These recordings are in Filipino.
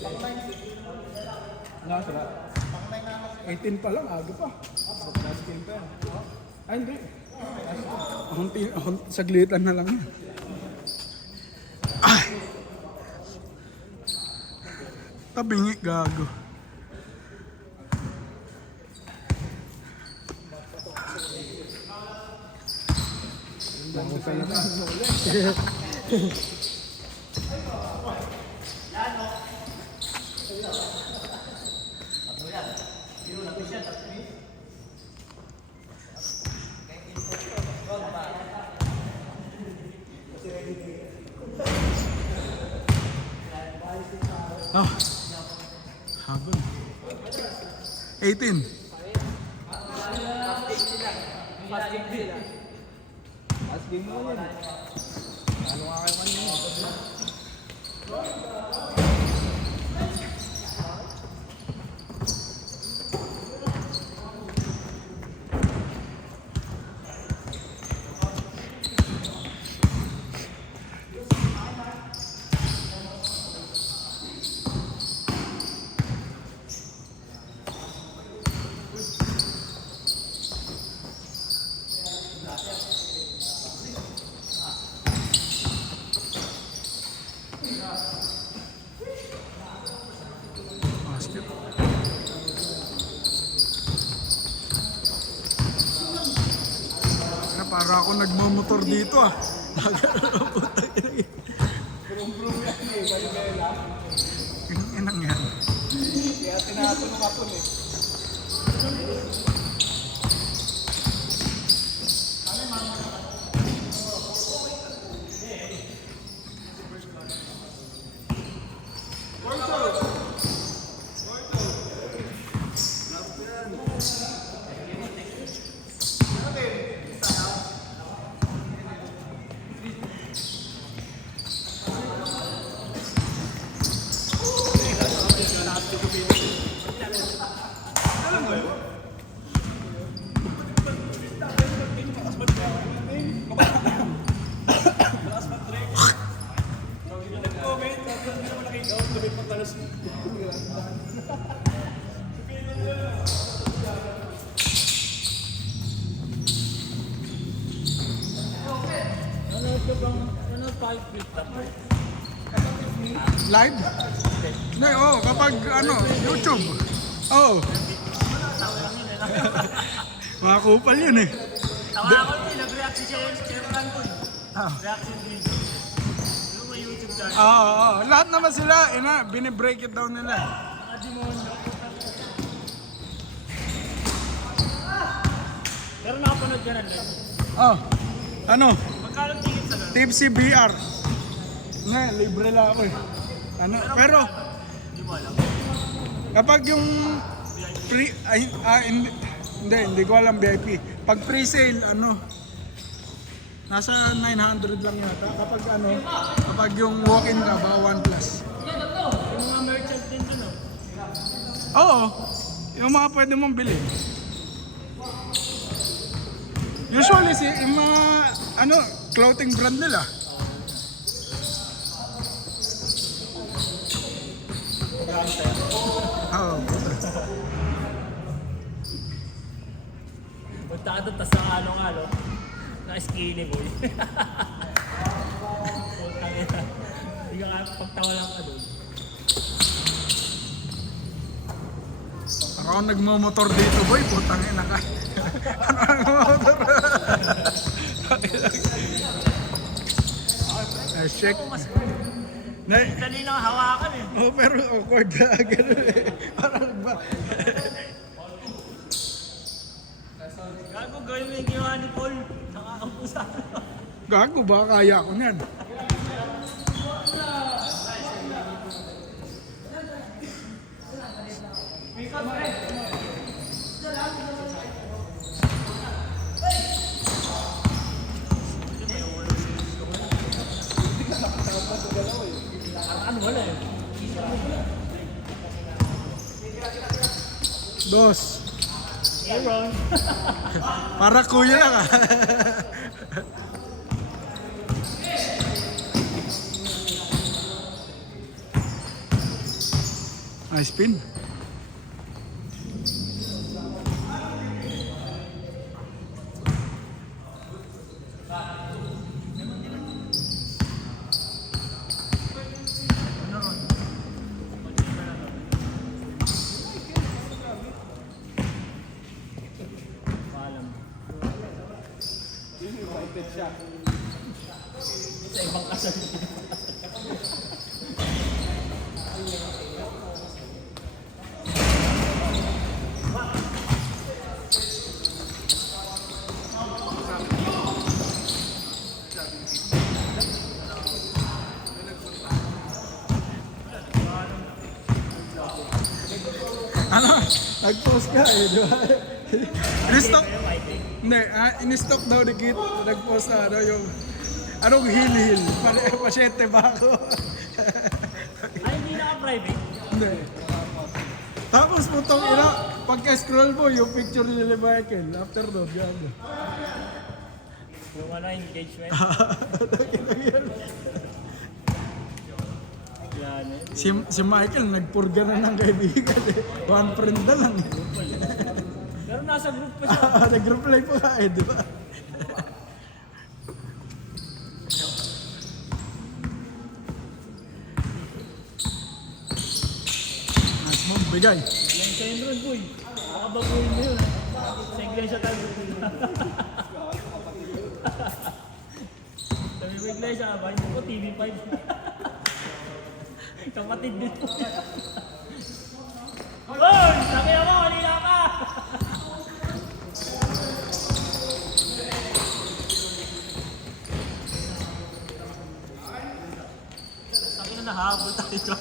Nga sila. 18 pa lang, aga pa. Last game pa yan. Ay, hindi. Saglitan na lang yan. Ay! Tabingi, gago. Oh, habang 18. Last game mo yun. Ano nga kayo kanina? Basket. Para ako nagmamotor dito ah. Inang yan. Kaya tinatulong ako eh. Live? Hindi, oo. Kapag ano, YouTube. Oo. Mga kupal yun eh. Tawa ako yun, nag-react si Chef Ranton. Reaction video. Yung may YouTube channel. Oo. Lahat naman sila, binibreak it down nila. Mga demonyo. Pero nakapanood ka na lang. Oh. Ano? Magkano tingin sa ganun? Tipsy BR. Nga, libre lang ako eh. Ano? Pero, Hindi mo alam. kapag yung hindi ko alam VIP. Pag pre-sale, ano, nasa 900 lang yata. Kapag yung walk-in ka ba, 1+. Yung mga merchant din dun, oh. Oo, yung mga pwede mong bilhin. Usually, yung mga, clothing brand nila. Oo. Punta ka doon, tas ang ano, na-skinny boy. Putang ina. Hindi ka pagtawa lang ka doon. Ako nagmamotor dito, boy. Putang ina ka. Ano nagmamotor? Check. Dali lang hawakan eh. Oh, pero awkward na. Ganun eh. Parang nagba. Gago, gawin mo yung ginawa ni Paul. Saka ang pusa. Gago ba? Kaya ko niyan. Ano wala eh. Dos. Aaron. Para kuya lang ah. Nice pin. Paalam. Invited siya. Sa ibang kasal. Ano? Nag-post ka eh, di ba? In-stock. Fighting. Hindi, in-stock daw ni Kit. Nag-post na ano yung... Anong hil-hil? Pasyente ba ako? Ay, hindi naka-private. Hindi. Tapos putong ina, pagka-scroll mo yung picture ni Lily Michael. After doon, gago. Yung ano, engagement. Yan eh. Si Michael, nagpurga na ng kaibigan eh. One friend na lang eh. Pero nasa group pa siya. Nag-reply pa nga eh, di ba? Nice move, bigay. Yan sa Enron, boy. Makababuhin mo yun. Sa iglesia tayo. Sabi mo iglesia, bahay mo ko TV5. Kapatid dito. Hoy! Sabi mo, kanina ka! Sabi na nahabol tayo.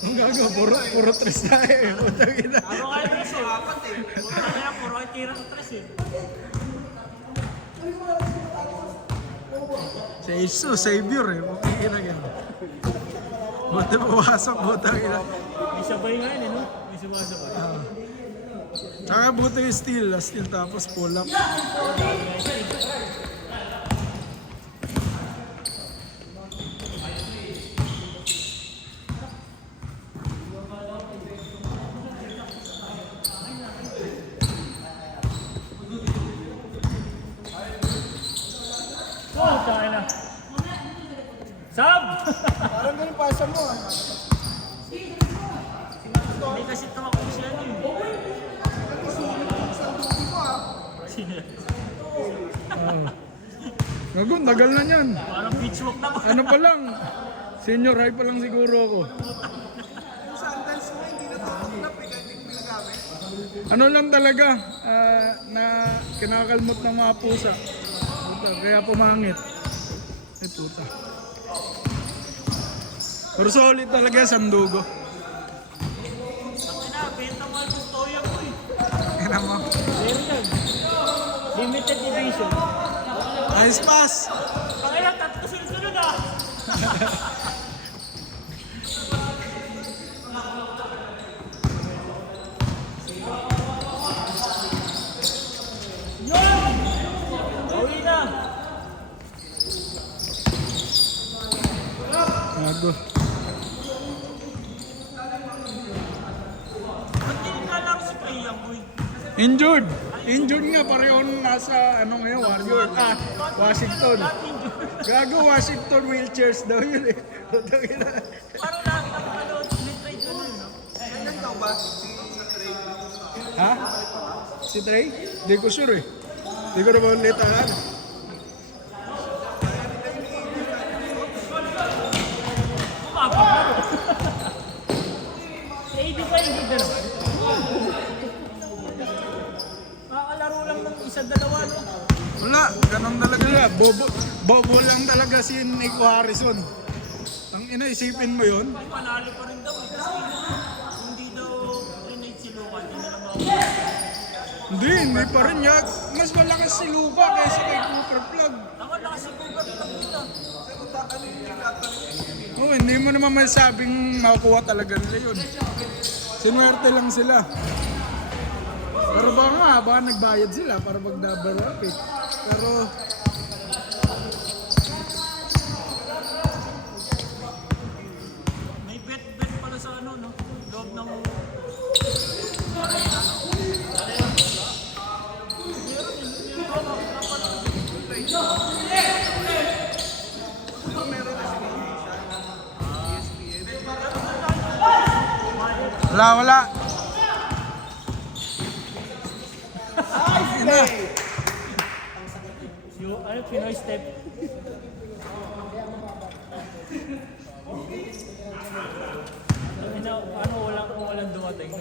Ang gago, puro tres na eh. Putang ina. Puro kayo tres eh. Puro kaya, puro kayo tira sa tres eh. Si Jesus, Savior eh. Putang ina yan. Buti pumasok, putang ina. May sabay nga yun eh, no? May sabay. Tsaka buti yung steal tapos pull up. Oh, tayo na. Sab! Parang ganun pasa mo ah. Hindi kasi tumakbo siya yun. Sino? Gago, tagal na yan. Parang beach walk na ba? Ano pa lang? Senior high pa lang siguro ako. Ano lang talaga, na kinakalmot ng mga pusa. Puta, kaya pumangit. Ay puta. Pero solid talaga sandugo. Sabi na, benta mo ang gusto yan mo eh. Kaya mo. Meron yan. Limited edition. Nice pass! Kaya, tatlo sunod ah. Yun! Uwi na! Gago. Ba't hindi ka lang si Kaya mo eh? Injured! Injured nga, pareho nasa ano ngayon, Warrior. Washington. Gago, Washington wheelchairs daw yun eh. Parang lahat ng ano, sinitrade ano yun, no? Kailan daw ba? Ha? Si Trey? Di ko sure eh. Di ko naman ulit alam. Kumapag mo. Sa 85 yung gano'n. Makakalaro lang ng isa, dalawa, no? Wala, ganun talaga na. Bobo lang talaga si Nico Harrison. Ang inaisipin mo yun? Ay, panalo pa rin daw. Kasi hindi daw rinate si Luka. Hindi na lang ako. Hindi pa rin yan. Mas malakas si Luka kaysa kay Cooper Plug. Ako lakas si Cooper lang dito. Oh, hindi mo naman masabing makukuha talaga nila yun. Sinuwerte lang sila. Pero baka nagbayad sila para mag-double up eh. Pero May bet pala sa ano, no? Loob ng Wala. Yung, ano, Pinoy step. Ano, walang dumating.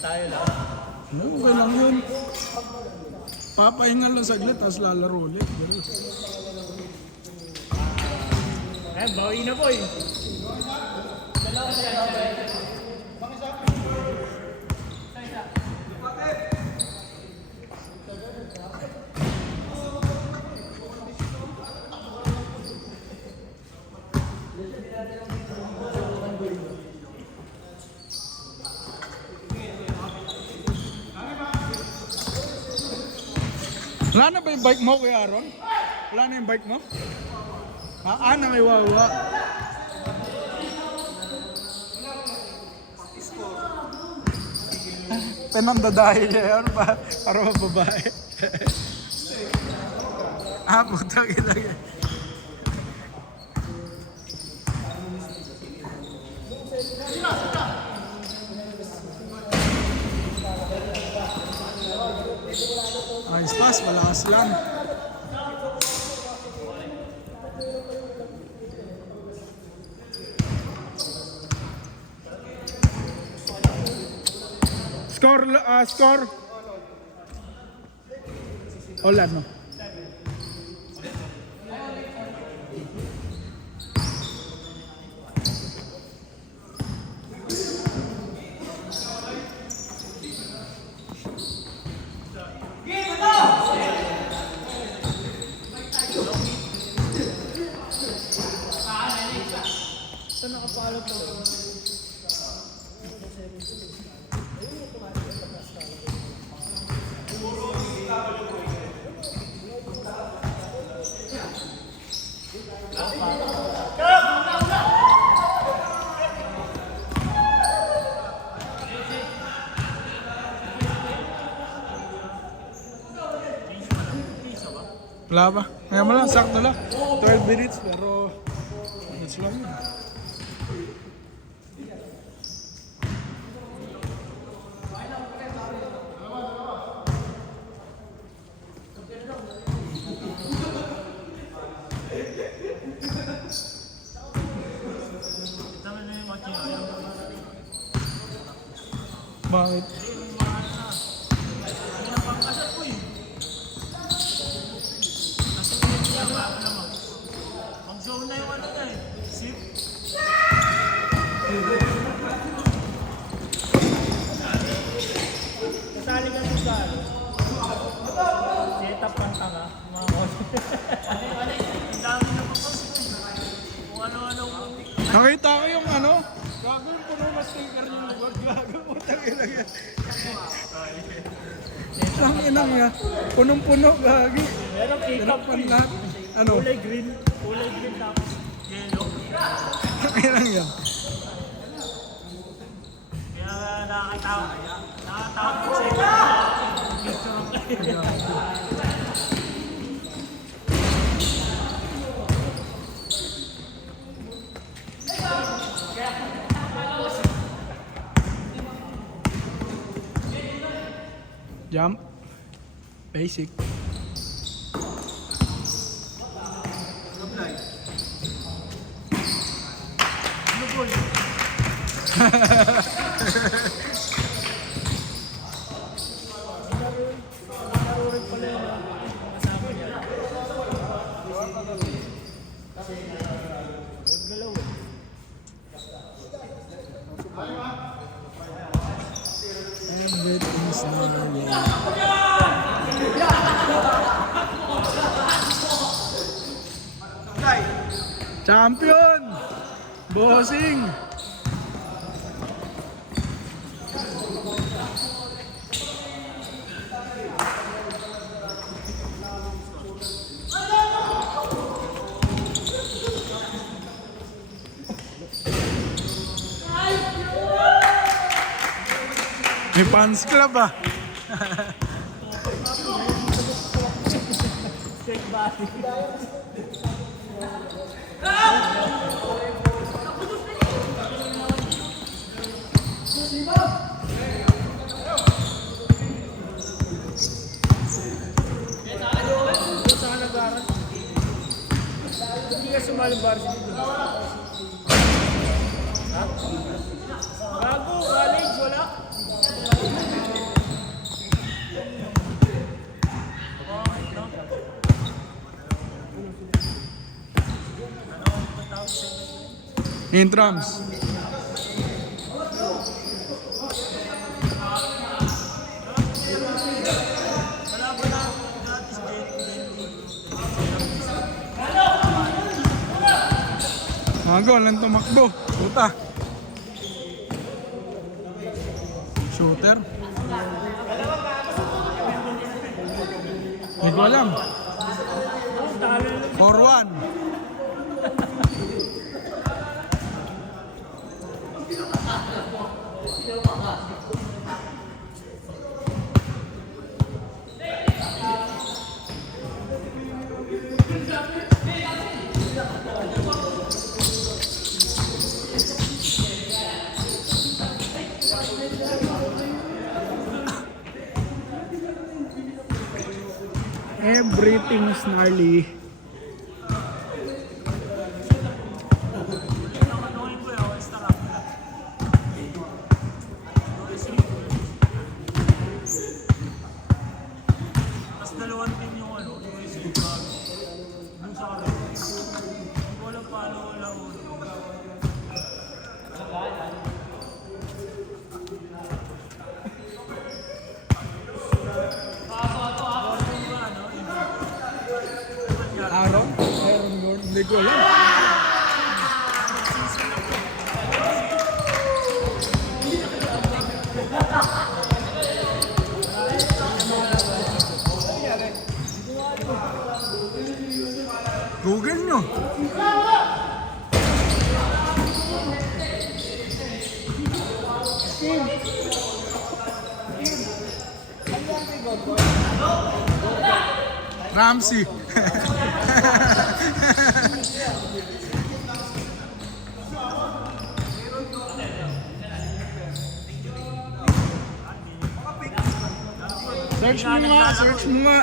Tayo lang. Ano, okay lang yun. Papahinga lang saglit, tapos lalaro ulit. Ganun. Eh, bawi na po eh. Wala na ba yung bike mo, Kuya Aaron? Wala na yung bike mo? Na may wawa. Pinandadahin niya yun para mababae. Putang ina yan. Ayos pas, malakas lang. Score. Wala, no? Wala ba? Kaya mo lang, sakto lang. 12 minutes, pero minutes lang yun. Tama na yung match niya. Bakit? Mag-zone na yung ano na eh. Sip. Kasali ka sa ano. Setup ng tanga. Mga kote. Ang dami na papos. Kung ano-ano. Nakita ko yung ano? Gago yung puno na sticker yung lugar. Gago, putang ina yan. Ang inang yan. Punong-puno, gagi. Merong pick-up Hirapan lahat. Ano? Kulay green tapos yellow. Ang inang yan. Kaya nakakatawa sa picture. Jump. Basic. Ano boy? Everything's normal. Champion! Bossing! May fans club ah. Steak body. Gago, college, wala. Intrams. Wala ba na gratis Mago, lang tumakbo. Puta. Shooter. Hindi ko alam. 4-1. Everything is gnarly. Mas dalawang team yung ano, yung isip bago. Yung sa akin. Hindi ko alam paano laro. Aaron? Aaron Gordon? Hindi ko alam. Google nyo. Ramsey. Search mo nga, search mo nga.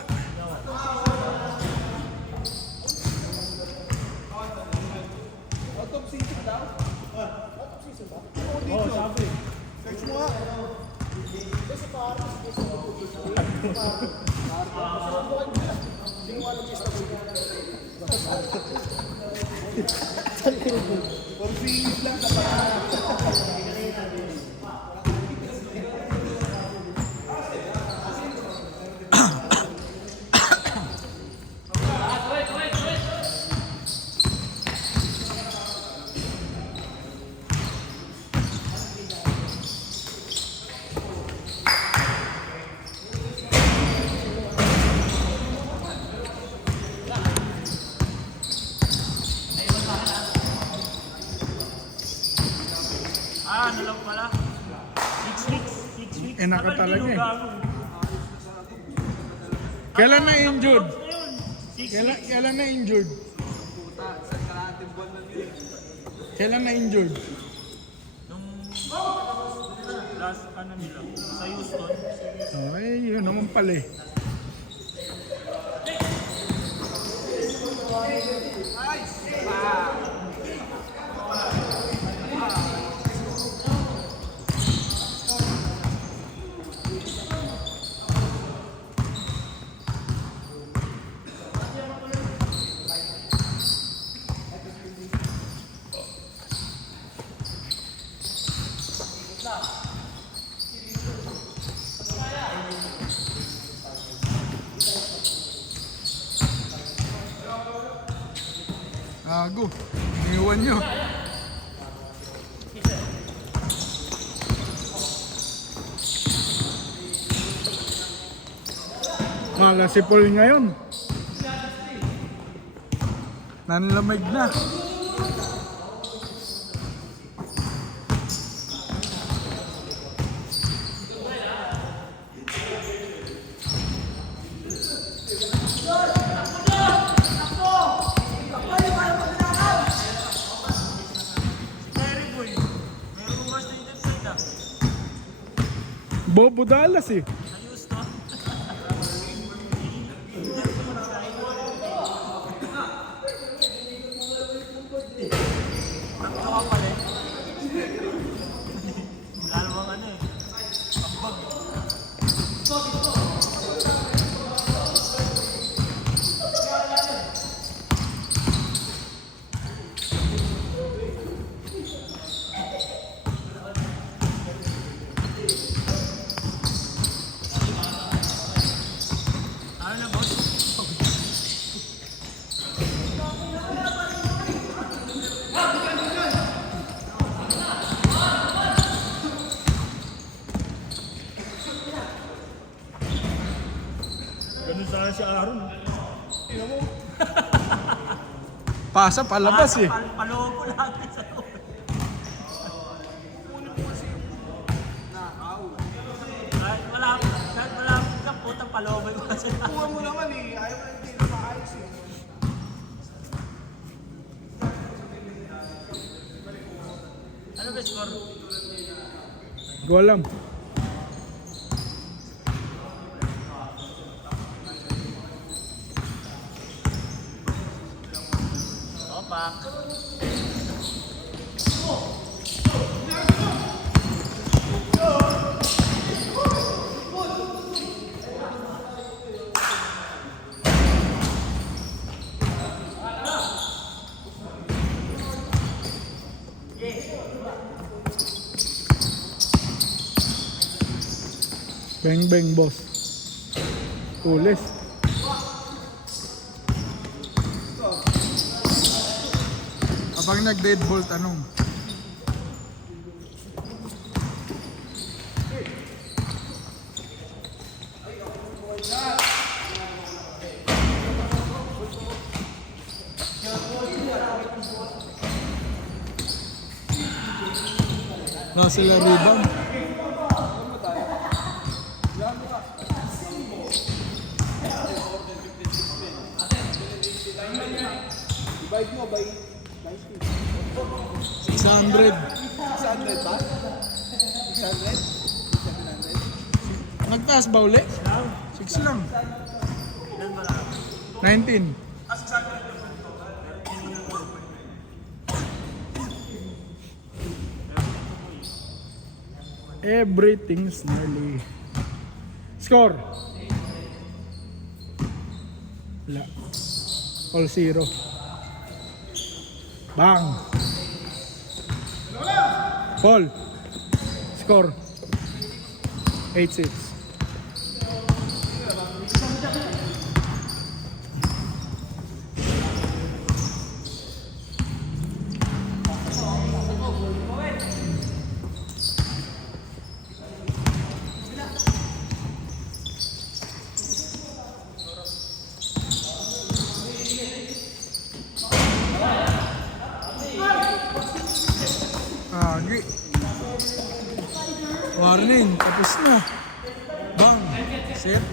Ano lang pala? 6 weeks. 6 weeks. Enak ka talaga eh. Gago. Kailan na injured? 6 Kailan, weeks. kailan na injured? Kailan na injured? Nung last ano nila, sa Houston. Ay, yun naman pala eh. Gago, iniwan nyo. Mala si Paul ngayon. Nanlamig na. Terry Boy, meron mo mas na side ah. Bobo Dallas eh. Sa Houston. Tatlo ka pala eh. Wala namang ano eh. Ambag. Ano na, boss? Ganun sana si Aaron. Pasa palabas eh. Paloko lagi sa loob. Kahit malapit ka, putang palobay mo kasi. Kuha mo naman eh. Ayaw mo hindi na maayos eh. Ano ba score? Go alam. Opak. Bang bang boss. Tulis. Kapag nag-deadbolt, anong? No, sila rebound. Divide mo by 600. 600 ba? 600? 700? Nagtaas ba uli? 6 lang. Ilan ba lang? 19. Everything's nearly. Score. Wala. All zero. Bang. Fall. Score. 8-6. Agi. Warning, tapos na. Bang. Set.